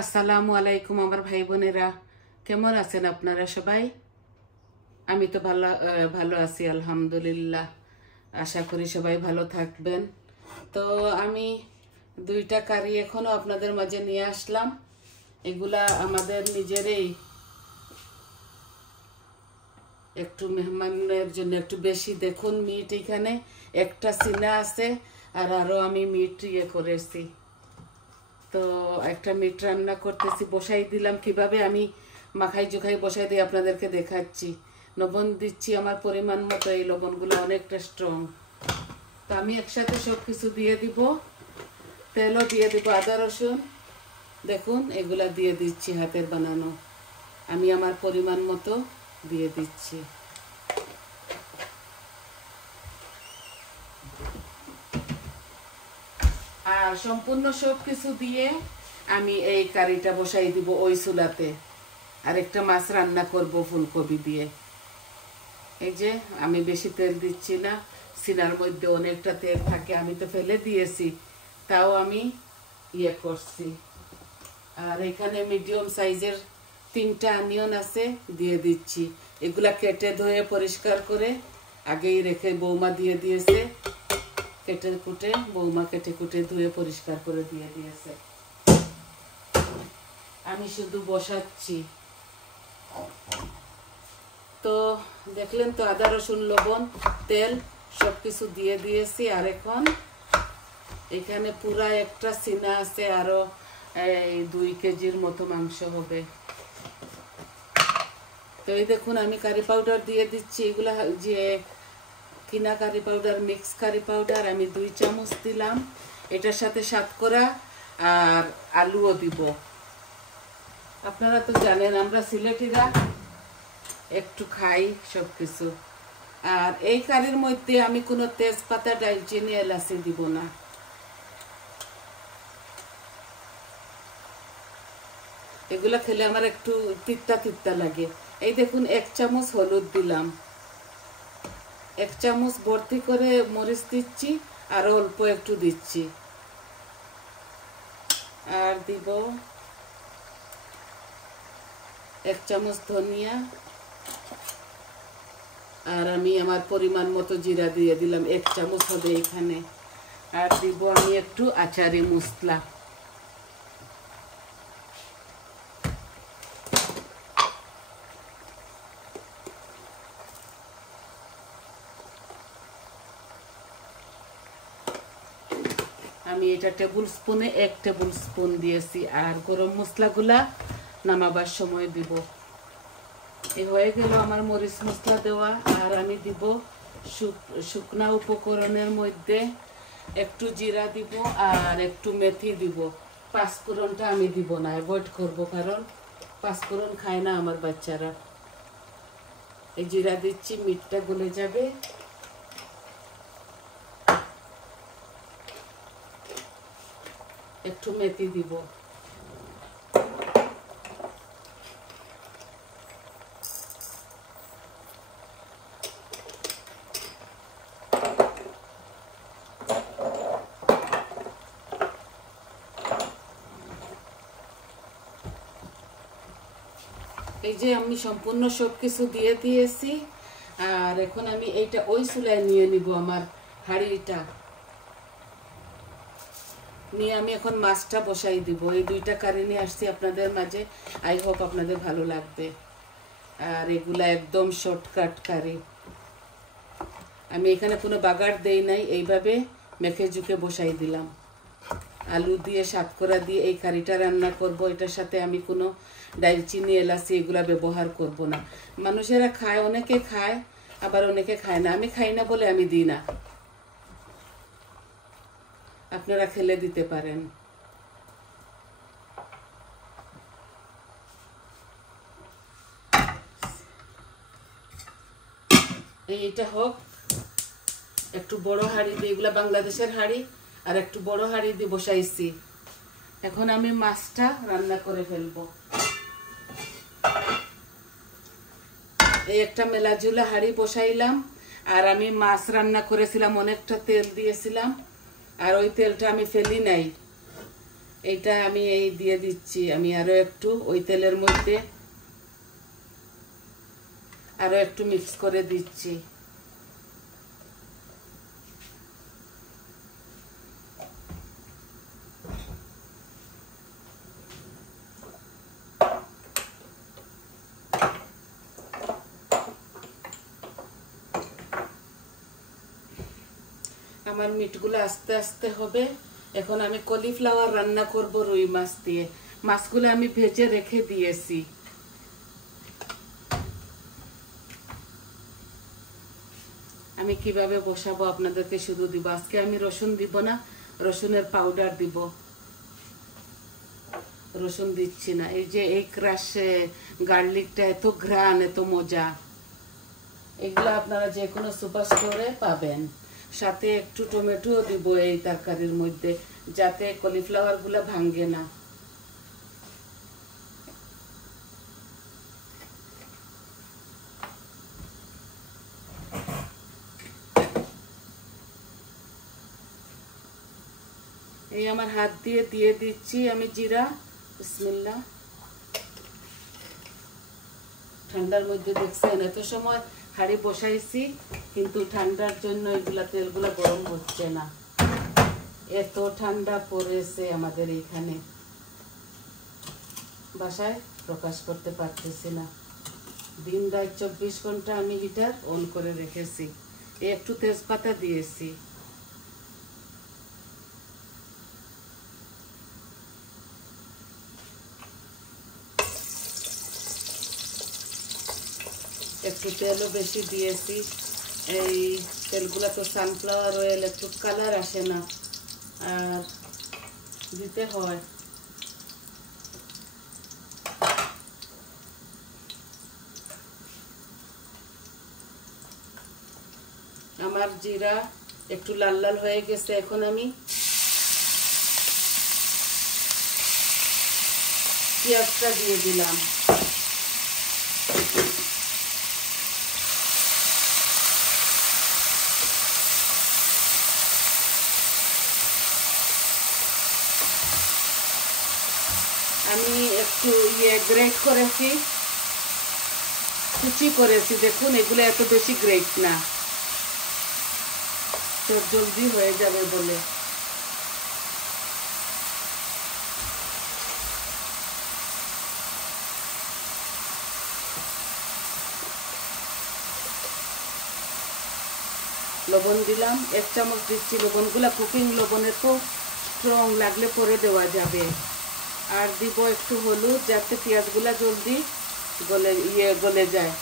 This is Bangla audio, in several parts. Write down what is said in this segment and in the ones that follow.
আসসালামু আলাইকুম আমার ভাই বোনেরা, কেমন আছেন আপনারা সবাই? আমি তো ভালো আছি আলহামদুলিল্লাহ। আশা করি সবাই ভালো থাকবেন। তো আমি দুইটা কারি এখনো আপনাদের মাঝে নিয়ে আসলাম। এগুলা আমাদের নিজেরই, একটু মেহমানের জন্য একটু বেশি। দেখুন মিট এখানে একটা সিনা আছে, আর আরো আমি মিট করেছি। তো একটা মিট রান্না করতেছি, বসাই দিলাম। কিভাবে আমি মাখাই জোখাই বসাই দিয়ে আপনাদেরকে দেখাচ্ছি। লবণ দিচ্ছি আমার পরিমাণ মতো, এই লবণগুলো অনেকটা স্ট্রং। তো আমি একসাথে সব কিছু দিয়ে দিব, তেলও দিয়ে দিব, আদা রসুন দেখুন এগুলা দিয়ে দিচ্ছি, হাতের বানানো। আমি আমার পরিমাণ মতো দিয়ে দিচ্ছি। আর সম্পূর্ণ সব কিছু দিয়ে আমি এই কারিটা বসাই দিব ওই চুলাতে। আর একটা মাছ রান্না করব ফুলকপি দিয়ে। এই যে আমি বেশি তেল দিচ্ছি না, সিনার মধ্যে অনেকটা তেল থাকে, আমি তো ফেলে দিয়েছি, তাও আমি করছি। আর এখানে মিডিয়াম সাইজের 3টা অনিয়ন আছে, দিয়ে দিচ্ছি। এগুলা কেটে ধুয়ে পরিষ্কার করে আগেই রেখে বৌমা দিয়ে দিয়েছে। কেটে কুটে বৌমা কেটে কুটে ধুয়ে পরিষ্কার করে দিয়ে দিয়েছে। আমি শুধু বসাচ্ছি। তো দেখলেন তো, আদা রসুন লবণ তেল সবকিছু দিয়ে দিয়েছি। আর এখন এখানে পুরা একটা সিনা আছে, আরো 2 কেজির মতো মাংস হবে। তো এই দেখুন আমি কারি পাউডার দিয়ে দিচ্ছি। এগুলা যে কিনা curry powder, mix curry powder আমি 2 চামচ দিলাম। এটার সাথে সাতকরা আর আলুও দিব। আপনারা তো জানেন আমরা সিলেটিরা একটু খাই সবকিছু। আর এই কারির মধ্যে আমি কোনো তেজপাতা, দারচিনি, এলাচি দিব না। এগুলা খেলে আমার একটু তিতা তিতা লাগে। এই দেখুন 1 চামচ হলুদ দিলাম, 1 চামচ ভর্তি করে মরিচ দিচ্ছি, আর অল্প একটু দিচ্ছি। আর দিব 1 চামচ ধনিয়া। আর আমি আমার পরিমাণ মতো জিরা দিয়ে দিলাম, 1 চামচ হবে এখানে। আর দিব আমি একটু আচারি মশলা। আমি এটা টেবিল স্পুনে 1 টেবিল স্পুন দিয়েছি। আর গরম মশলাগুলা নামাবার সময় দিব। এই হয়ে গেল আমার মরিচ মশলা দেওয়া। আর আমি দিব শুকনা উপকরণের মধ্যে একটু জিরা দিব আর একটু মেথি দিব। পাঁচফোড়নটা আমি দিব না, অ্যাভয়েড করব, কারণ পাঁচফোড়ন খায় না আমার বাচ্চারা। এই জিরা দিচ্ছি, মিটটা গলে যাবে। একটু মেথি দিব। এই যে আমি সম্পূর্ণ সবকিছু দিয়ে দিয়েছি। আর এখন আমি এইটা ওই চুলায় নিয়ে নিব, আমার হাঁড়িটা নিয়ে আমি এখন মাছটা বসাই দিব। এই 2টা কারি নিয়ে আসছি আপনাদের মাঝে, আই হোপ আপনাদের ভালো লাগবে। আর এগুলা একদম শর্টকাট কারি, আমি এখানে কোনো বাগার দেই নাই, এইভাবে মেখে ঝুঁকে বসাই দিলাম। আলু দিয়ে সাতকরা দিয়ে এই কারিটা রান্না করব। এটার সাথে আমি কোনো দারচিনি, এলাচি এগুলা ব্যবহার করব না। মানুষেরা খায়, অনেকে খায়, আবার অনেকে খায় না। আমি খাই না বলে আমি দিই না, আপনারা খেলে দিতে পারেন। এইটা হোক একটু বড় হাঁড়ি দিয়ে, এগুলা বাংলাদেশের হাঁড়ি, আর একটু বড় হাঁড়ি দিয়ে বসাইছি। এখন আমি মাছটা রান্না করে ফেলবো। এই একটা মেলাঝুলা হাঁড়ি বসাইলাম। আর আমি মাছ রান্না করেছিলাম, অনেকটা তেল দিয়েছিলাম, আর ওই তেলটা আমি ফেলি নাই। এইটা আমি এই দিয়ে দিচ্ছি। আমি আরো একটু ওই তেলের মধ্যে আরো একটু মিক্স করে দিচ্ছি। আমার মিটগুলো আস্তে আস্তে হবে। এখন আমি কলিফ্লাওয়ার রান্না করব রুই মাছ দিয়ে। মাছগুলো আমি ভেজে রেখে দিয়েছি। আমি কিভাবে বসাবো আপনাদেরকে শুধু দিব। আজকে আমি রসুন দিব না, রসুনের পাউডার দিব। রসুন দিচ্ছি না। এই যে এই ক্রাশ গার্লিকটা এত ঘ্রাণ, এত মজা। এগুলো আপনারা যে কোনো সুপার স্টোরে পাবেন। সাথে একটু টমেটো দিব এই তরকারির মধ্যে, যাতে কলিফ্লাওয়ার গুলা ভাঙে না। এই আমার হাত দিয়ে দিয়ে দিচ্ছি আমি জিরা। বিসমিল্লাহ। ঠান্ডার মধ্যে দেখছেন এত সময় হাঁড়ি বসাইছি, কিন্তু ঠান্ডার জন্য এগুলা তেলগুলা গরম হচ্ছে না। এত ঠান্ডা পড়েছে আমাদের এইখানে, বাসায় প্রকাশ করতে পারতেছি না। দিন রাত 24 ঘন্টা আমি হিটার অন করে রেখেছি। একটু তেজপাতা দিয়েছি। একটু তেলও বেশি দিয়েছি। এই তেলগুলা তো সানফ্লাওয়ার অয়েল, একটু কালার আসে না, আর দিতে হয়। আমার জিরা একটু লাল লাল হয়ে গেছে। এখন আমি পেঁয়াজটা দিয়ে দিলাম। আমি একটু গ্রেট করেছি, কুচি করেছি। দেখুন এগুলো এত বেশি গ্রেট না, তো জলদি হয়ে যাবে বলে। লবণ দিলাম, 1 চামচ দিচ্ছি। লবণগুলা কুকিং লবণ, এত স্ট্রং লাগলে পরে দেওয়া যাবে। আর দিব একটু হলুদ, যাতে পেঁয়াজগুলা জলদি গলে যায়।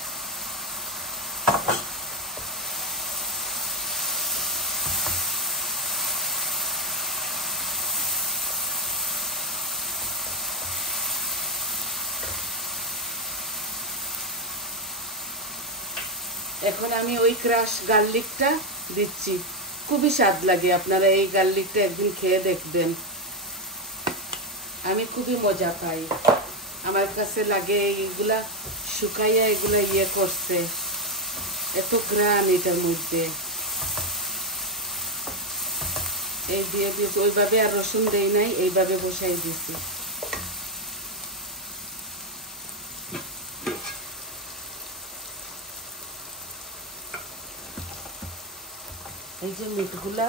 এখন আমি ওই ক্রাশ গার্লিকটা দিচ্ছি। খুবই স্বাদ লাগে। আপনারা এই গার্লিকটা একদিন খেয়ে দেখবেন। আমি খুবই মজা পাই। আমার কাছে লাগে এইগুলা শুকাইয়া এগুলা করছে, এত ঘ্রাণ এটার মধ্যে। এই দিয়ে দিয়েছি। ওইভাবে আর রসুন দেই নাই, এইভাবে বসাই দিছি। এই যে মিটগুলা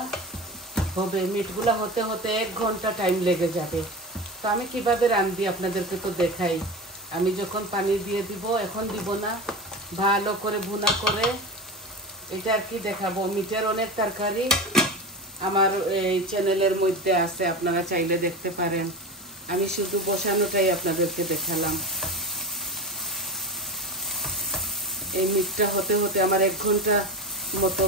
হবে, মিটগুলা হতে হতে 1 ঘন্টা টাইম লেগে যাবে। তো আমি কিভাবে রাঁধি আপনাদেরকে তো দেখাই। আমি যখন পানি দিয়ে দিব, এখন দিব না, ভালো করে ভুনা করে এটা আর কি দেখাবো। মিটের অনেক তরকারি আমার এই চ্যানেলের মধ্যে আছে, আপনারা চাইলে দেখতে পারেন। আমি শুধু বসানোটাই আপনাদেরকে দেখালাম। এই মিটটা হতে হতে আমার 1 ঘন্টা মতো,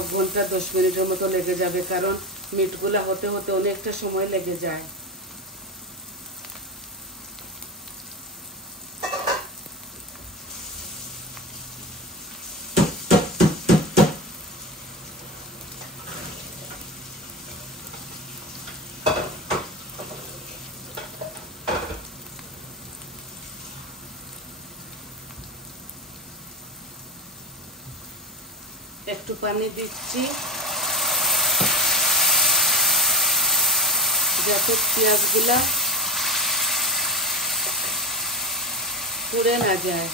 10 মিনিটের মতো লেগে যাবে, কারণ মিটগুলা হতে হতে অনেকটা সময় লেগে যায়। একটু পানি দিচ্ছি, যাতে পেঁয়াজগুলা পুড়ে না যায়।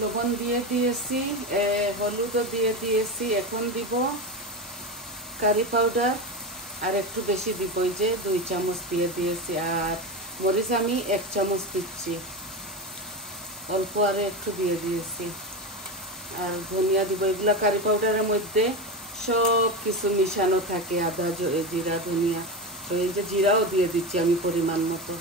লবণ দিয়ে দিয়েছি, হলুদও দিয়ে দিয়েছি। এখন দিব কারি পাউডার, আর একটু বেশি দিব, এই যে 2 চামচ দিয়ে দিয়েছি। আর মরিচ আমি 1 চামচ দিচ্ছি, অল্প আরও একটু দিয়ে দিয়েছি। আর ধনিয়া দিব। এগুলা কারি পাউডারের মধ্যে সব কিছু মিশানো থাকে, আদা, জিরা, ধনিয়া। তো এই যে জিরাও দিয়ে দিচ্ছি আমি পরিমাণ মতো।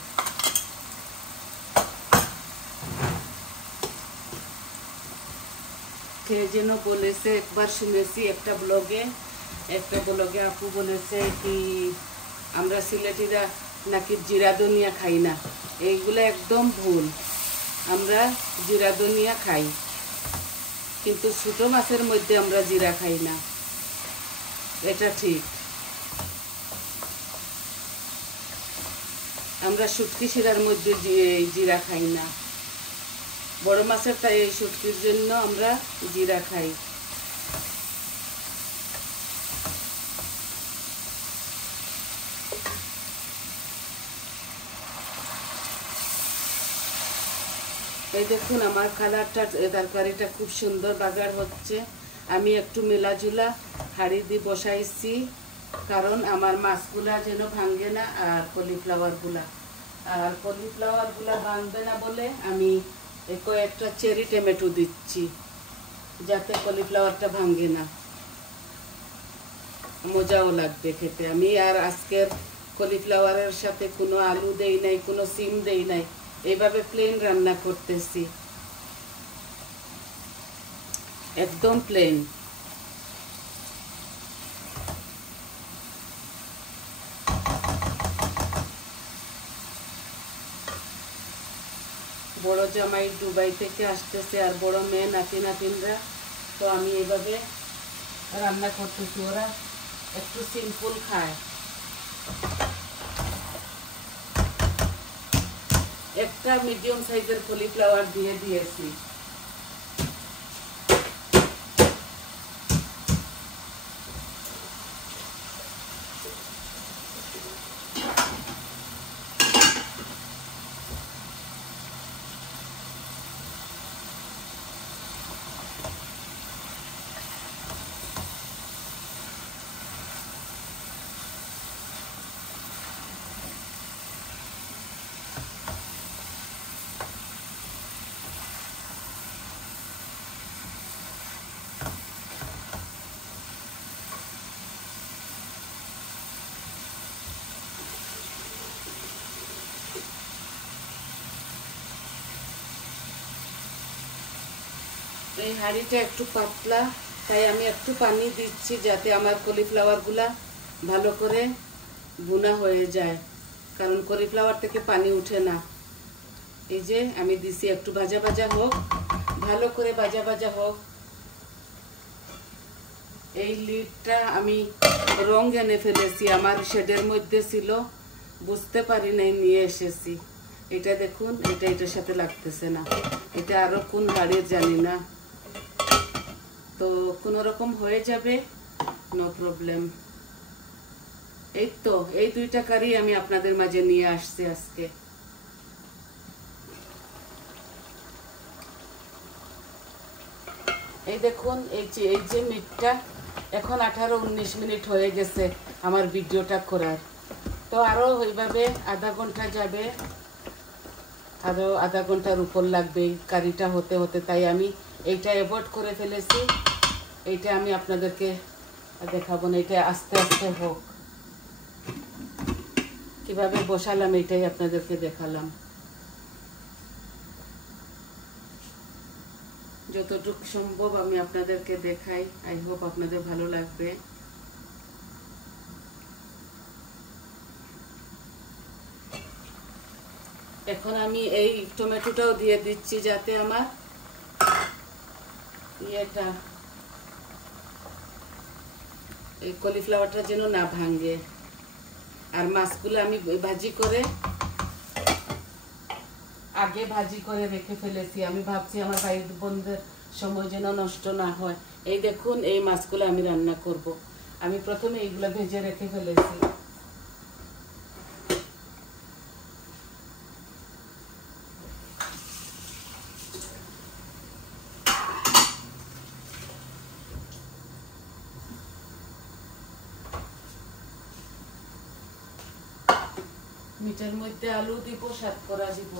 খেয়ে যেন বলেছে, একবার শুনেছি একটা ব্লগে আপু বলেছে কি আমরা সিলেটিরা নাকি জিরা ধনিয়া খাই না। এইগুলো একদম ভুল। আমরা জিরা ধনিয়া খাই, কিন্তু ছোট মাছের মধ্যে আমরা জিরা খাই না, এটা ঠিক। আমরা শুটকি শিরার মধ্যে জিরা খাই না। বড় মাছের তাই এই শুটকির জন্য আমরা জিরা খাই। এই দেখুন আমার কালারটা, তরকারিটা খুব সুন্দর বাগার হচ্ছে। আমি একটু মেলাঝুলা হাঁড়ি দিয়ে বসাইছি, কারণ আমার মাছগুলা যেন ভাঙে না, আর কলিফ্লাওয়ারগুলা ভাঙবে না বলে আমি কয়েকটা চেরি টমেটো দিচ্ছি, যাতে কলিফ্লাওয়ারটা ভাঙে না, মজাও লাগবে খেতে। আমি আর আজকের কলিফ্লাওয়ারের সাথে কোনো আলু দেই নাই, কোনো সিম দেই নাই, এইভাবে প্লেন রান্না করতেছি, একদম প্লেন। বড় জামাই দুবাই থেকে আসতেছে, আর বড় মেয়ে নাতিনরা, তো আমি এইভাবে রান্না করতেছি। ওরা একটু সিম্পল খায়। একটা মিডিয়াম সাইজের কলিফ্লাওয়ার দিয়ে দিয়েছি। এই হাঁড়িটা একটু পাতলা, তাই আমি একটু পানি দিচ্ছি, যাতে আমার কলিফ্লাওয়ারগুলা ভালো করে ভুনা হয়ে যায়, কারণ কলিফ্লাওয়ার থেকে পানি উঠে না। এই যে আমি দিছি, একটু ভাজা ভাজা হোক, ভালো করে ভাজা ভাজা হোক। এই লিডটা আমি রং এনে ফেলেছি, আমার শেডের মধ্যে ছিল, বুঝতে পারি নাই, নিয়ে এসেছি। এটা দেখুন, এটার সাথে লাগতেছে না, এটা আরো কোন হাড়ির জানি না, তো কোনো রকম হয়ে যাবে, নো প্রবলেম। এই তো এই 2টা কারি আমি আপনাদের মাঝে নিয়ে আসছি আজকে। এই দেখুন, এই যে মিটটা এখন 18-19 মিনিট হয়ে গেছে আমার ভিডিওটা করার, তো আরো ওইভাবে আধা ঘন্টা যাবে, আরো আধা ঘন্টার উপর লাগবে কারিটা হতে হতে। তাই আমি এইটা অ্যাভয়েড করে ফেলেছি, এইটা আমি আপনাদেরকে দেখাবো না, এটা আস্তে আস্তে হোক। কিভাবে বসালাম এটাই আপনাদেরকে দেখালাম, যতটুকু সম্ভব আমি আপনাদেরকে দেখাই। আই হোপ আপনাদের ভালো লাগবে। এখন আমি এই টমেটোটাও দিয়ে দিচ্ছি, যাতে আমার ইয়েটা এই কলিফ্লাওয়ারটা যেন না ভাঙে। আর মাছগুলো আমি আগে ভাজি করে রেখে ফেলেছি। আমি ভাবছি আমার ভাই বোনদের সময় যেন নষ্ট না হয়। এই দেখুন, এই মাছগুলো আমি রান্না করব। আমি প্রথমে এইগুলো ভেজে রেখে ফেলেছি। মিটার মধ্যে আলু দিব, সাতকরা দিব।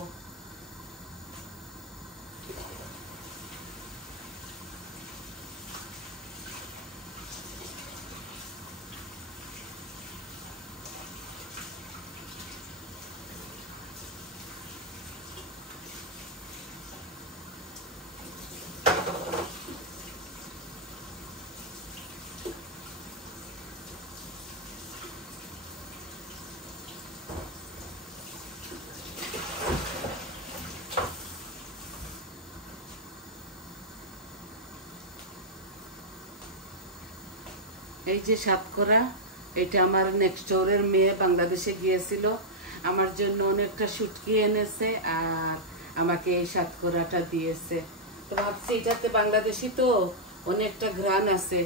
এই যে সাতকরা, এটা আমার নেক্সট ডোরের মেয়ে বাংলাদেশে গিয়েছিল, আমার জন্য অনেকটা শুটকি এনেছে আর আমাকে এই সাতকরাটা দিয়েছে। তো ভাবছি এটাতে বাংলাদেশি তো অনেকটা ঘ্রাণ আছে,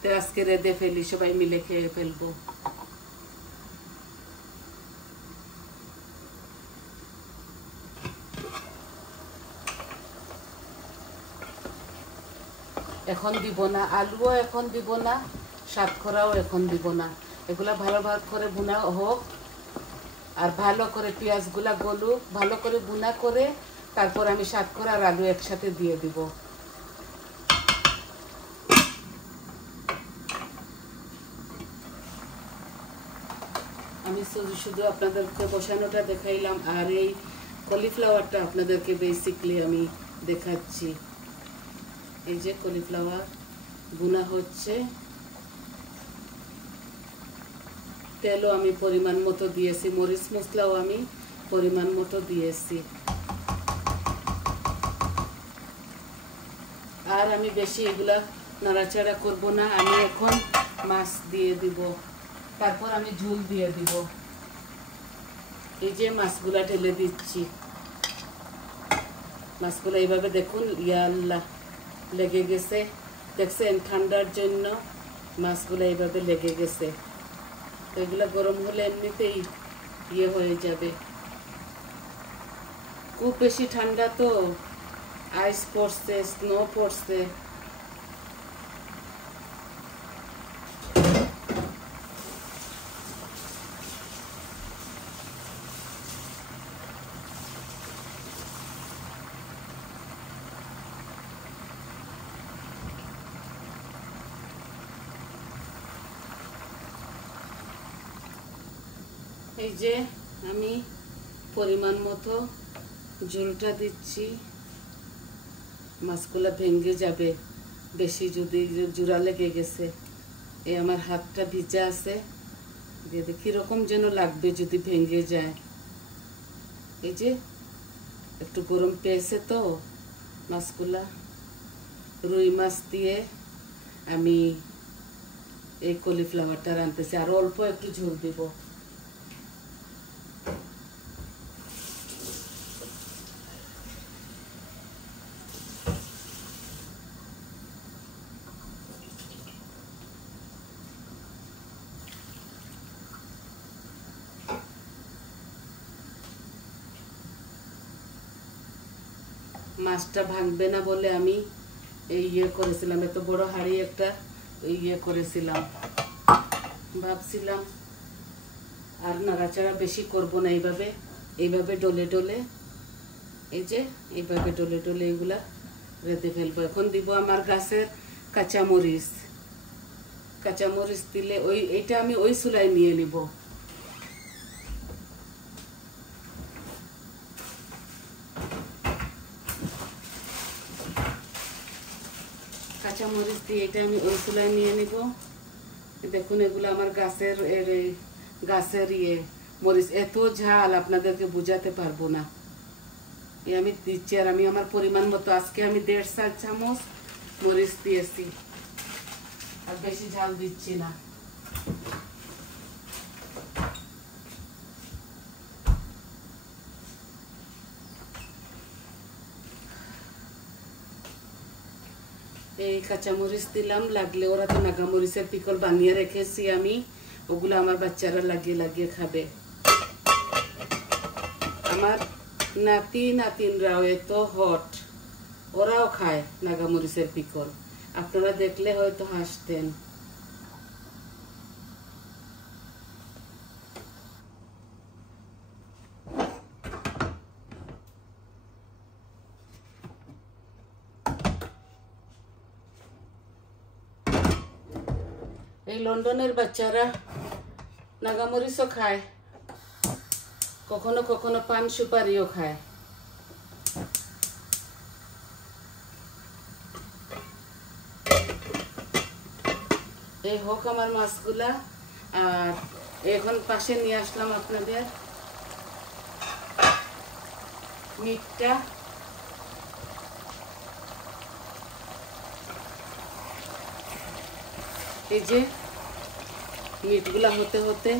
তো আজকে রেঁধে ফেলি, সবাই মিলে খেয়ে ফেলবো। এখন দিব না, আলুও এখন দিব না, সাতকরাও এখন দিব না। এগুলা ভালো করে ভুনা হোক আর ভালো করে পেঁয়াজগুলা গলুক, ভালো করে ভুনা করে তারপর আমি সাতকরা আর আলু একসাথে দিয়ে দিব। আমি শুধু আপনাদেরকে বসানোটা দেখাইলাম, আর এই কলিফ্লাওয়ারটা আপনাদেরকে বেসিকলি আমি দেখাচ্ছি। এই যে কলিফ্লাওয়ার ভুনা হচ্ছে, তেলও আমি পরিমাণ মতো দিয়েছি, মরিচ মশলাও আমি পরিমাণ মতো দিয়েছি। আর আমি বেশি এগুলা নাড়াচাড়া করব না। আমি এখন মাছ দিয়ে দিব, তারপর আমি ঝোল দিয়ে দিব। এই যে মাছগুলা ঢেলে দিচ্ছি। মাছগুলো এইভাবে দেখুন, ইয়া আল্লাহ, লেগে গেছে, দেখছেন? ঠান্ডার জন্য মাছগুলো এইভাবে লেগে গেছে। তো এগুলো গরম হলে এমনিতেই ইয়ে হয়ে যাবে। খুব বেশি ঠান্ডা তো, আইস পড়ছে, স্নো পড়ছে। এই যে আমি পরিমাণ মতো ঝোলটা দিচ্ছি। মাছগুলা ভেঙে যাবে বেশি যদি জোড়া লেগে গেছে। এই আমার হাতটা ভিজা আছে, দিয়ে কিরকম যেন লাগবে যদি ভেঙে যায়। এই যে একটু গরম পেয়েছে তো মাছগুলা। রুই মাছ দিয়ে আমি এই কলিফ্লাওয়ারটা রাঁধতেছি, আর অল্প একটু ঝোল দিব। মাছটা ভাঙবে না বলে আমি এই ইয়ে করেছিলাম, এত বড় হাঁড়ি একটা ইয়ে করেছিলাম, ভাবছিলাম আর নাড়াচাড়া বেশি করব না। এইভাবে ডলে ডলে, এই যে এইভাবে ডলে ডলে এগুলা রেঁধে ফেলবো। এখন দিব আমার গাছের কাঁচামরিচ। কাঁচামরিচ দিলে এইটা আমি ওই চুলায় নিয়ে নিব। কাঁচামরিচ দিয়ে এটা আমি ওই চুলায় নিয়ে নিব। দেখুন এগুলো আমার গাছের ইয়ে মরিচ, এত ঝাল আপনাদেরকে বুঝাতে পারবো না। আমি দিচ্ছি, আর আমি আমার পরিমাণ মতো, আজকে আমি 1.5 চা চামচ মরিচ দিয়েছি, আর বেশি ঝাল দিচ্ছি না। এই কাঁচামরিচ দিলাম, লাগলে ওরা তো নাগামরিচের পিকল বানিয়ে রেখেছি আমি, ওগুলো আমার বাচ্চারা লাগিয়ে লাগিয়ে খাবে। আমার নাতি নাতিনরাও এত হট, ওরাও খায় নাগামরিচের পিকল, আপনারা দেখলে হয়তো হাসতেন। এই লন্ডনের বাচ্চারা নাগামরিচও খায়, কখনো কখনো পান সুপারিও খায়। এই হোক আমার মাছগুলা। আর এখন পাশে নিয়ে আসলাম আপনাদের মিটটা। এই যে মিটগুলা হতে হতে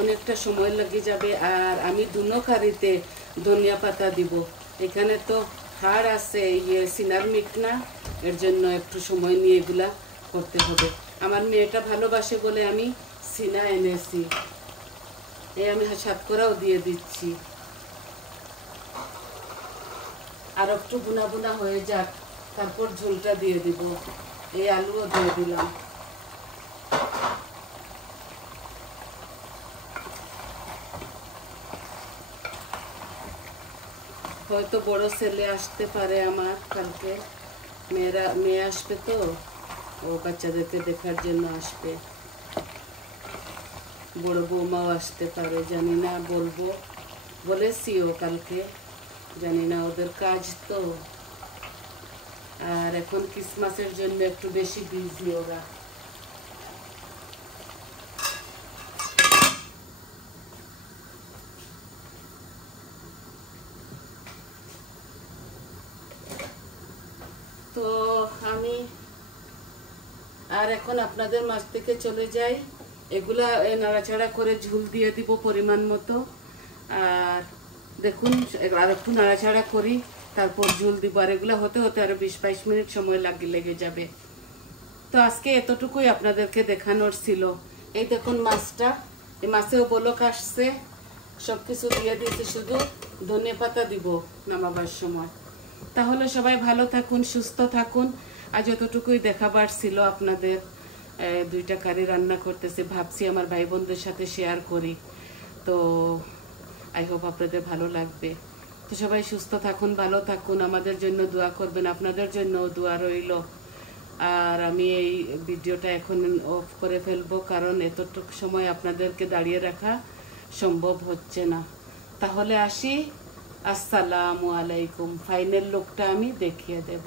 অনেকটা সময় লেগে যাবে। আর আমি দুনো কারিতে ধনিয়া পাতা দিব। এখানে তো হাড় আছে, সিনার মিট না, এর জন্য একটু সময় নিয়ে এগুলা করতে হবে। আমার মেয়েটা ভালোবাসে বলে আমি সিনা এনেছি। এই আমি সাতকরাও দিয়ে দিচ্ছি। আর একটু বুনা বুনা হয়ে যাক, তারপর ঝোলটা দিয়ে দিব। এই আলুও দিয়ে দিলাম। হয়তো বড় ছেলে আসতে পারে আমার কালকে, মেয়ে আসবে তো, ও বাচ্চাদেরকে দেখার জন্য আসবে। বড় বৌমাও আসতে পারে, জানি না, বলবো বলেছিও কালকে, জানি না, ওদের কাজ তো। আর এখন ক্রিসমাসের জন্য একটু বেশি বিজি ওরা। তো আমি আর এখন আপনাদের মাছ থেকে চলে যাই। এগুলা নাড়াচাড়া করে ঝুল দিয়ে দিব পরিমাণ মতো। আর দেখুন আর একটু নাড়াচাড়া করি, তারপর ঝুল দিব। আর এগুলো হতে হতে আরো 20-22 মিনিট সময় লেগে যাবে। তো আজকে এতটুকুই আপনাদেরকে দেখানোর ছিল। এই দেখুন মাছটা, এই মাছেও বলক আসছে, সবকিছু দিয়ে দিয়েছি, শুধু ধনিয়া পাতা দিব নামাবার সময়। তাহলে সবাই ভালো থাকুন, সুস্থ থাকুন। আজ এতটুকুই দেখাবার ছিল আপনাদের। দুইটা কারি রান্না করতেছি, ভাবছি আমার ভাই বোনদের সাথে শেয়ার করি। তো আই হোপ আপনাদের ভালো লাগবে। তো সবাই সুস্থ থাকুন, ভালো থাকুন, আমাদের জন্য দোয়া করবেন, আপনাদের জন্য দোয়া রইল। আর আমি এই ভিডিওটা এখন অফ করে ফেলবো, কারণ এতটুকু সময় আপনাদেরকে দাঁড়িয়ে রাখা সম্ভব হচ্ছে না। তাহলে আসি, আসসালামু আলাইকুম। ফাইনাল লুকটা আমি দেখিয়ে দেব।